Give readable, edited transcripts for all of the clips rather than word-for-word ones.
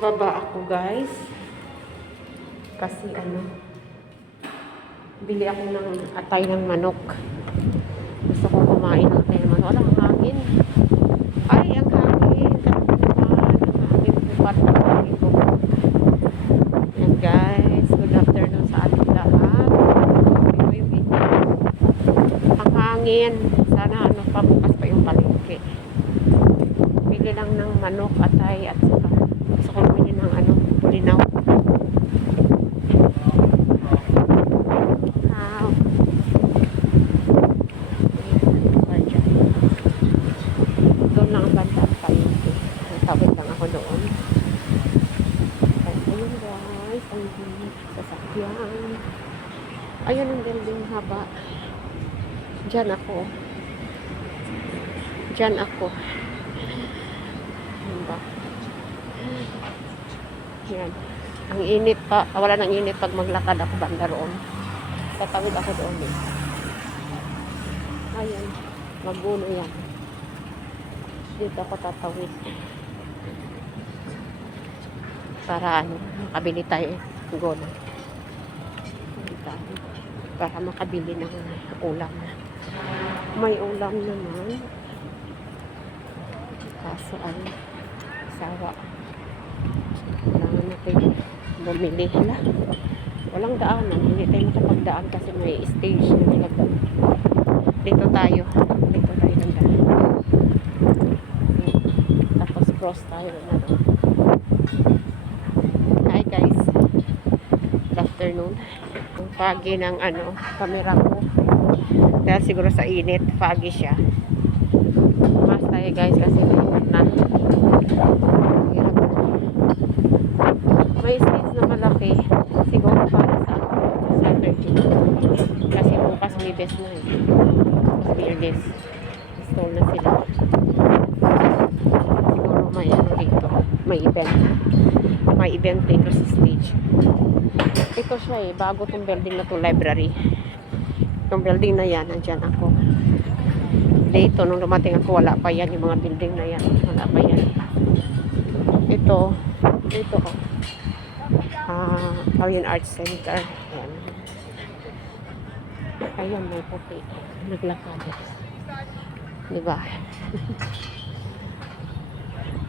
Baba ako guys. Kasi bili ako ng atay ng manok. Gusto ko kumain ng atay ng manok. Walang hangin. Ay, ang hangin. Talaga naman. Ang hangin. Bukat na hangin ko. Yan guys. Good afternoon sa ating lahat. Ito yung inyo. Ang hangin. Sana pabukas pa yung palengke. Bili lang ng manok, atay, at saka gusto ko bili ng pulinaw. Doon lang ang banda pa yun. Tawid lang ako doon. Ayun guys, ang sasakyan. Ayun ang building haba. Diyan ako. Yan. Ang init pa. Wala nang init pag maglakad ako banda roon. Tatawid ako doon eh. Ayun. Magulo yan. Dito ako tatawid. Para makabili tayo gono. Para makabili ng ulam. May ulam naman. Kaso sawa. Kailangan natin bumili. Walang daanan. Hindi tayo makapagdaan kasi may stage na nilagay. Dito tayo ng daan. Tapos cross tayo na doon. Hi guys. Good afternoon. Ang foggy ng camera ko. Dahil siguro sa init, foggy siya. Mas tayo guys kasi init na. May stage na malaki. Siguro para sa Saturday. Kasi bukas may best na eh. Fearless. Install na sila. Siguro may dito. May event. May event dito sa stage. Ito siya eh. Bago tong building na to, library. Itong building na yan, nandyan ako. Dito, nung dumating ako, wala pa yan. Yung mga building na yan. Wala pa yan. Ito Hawaiian Arts Center. Ayan. Ayan, may puti. Naglakad. Diba?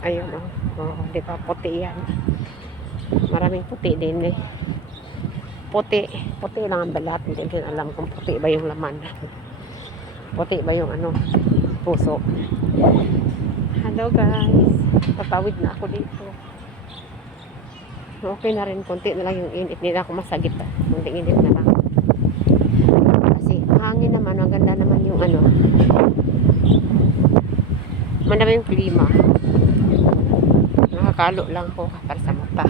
Ayun diba? Puti yan. Maraming puti din eh. Puti lang ang balat. Hindi din alam kung puti ba yung laman. Puti ba yung puso. Hello guys. Tatawid na ako dito. Okay na rin, konti na lang yung init. Hindi na ako masagip. Kunti init na lang. Kasi hangin naman, maganda naman yung madami yung klima. Nakakalo lang ko para sa mata.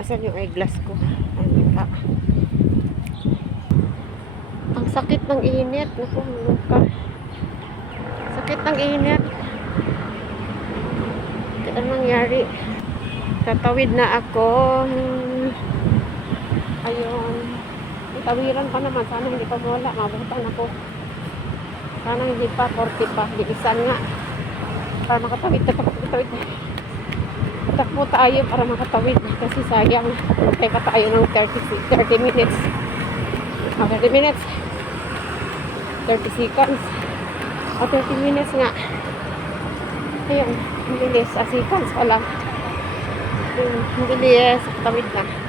Asan yung eyeglass ko? Ang sakit ng init. Naku, luka. Sakit ng init. Ano nangyari? Tatawid na ako. Ayun. Tawiran pa naman. Sana hindi pa mawala. Mabutan ako. Sana hindi pa. 40 pa. Bilisan nga. Para makatawid. Takbo tayo para makatawid. Kasi sayang. Magkaya pa tayo ng 30 minutes. 30 minutes. 30 seconds. 30 minutes nga. Ayun. Bilis. Seconds pala. Bilis. Tawid na.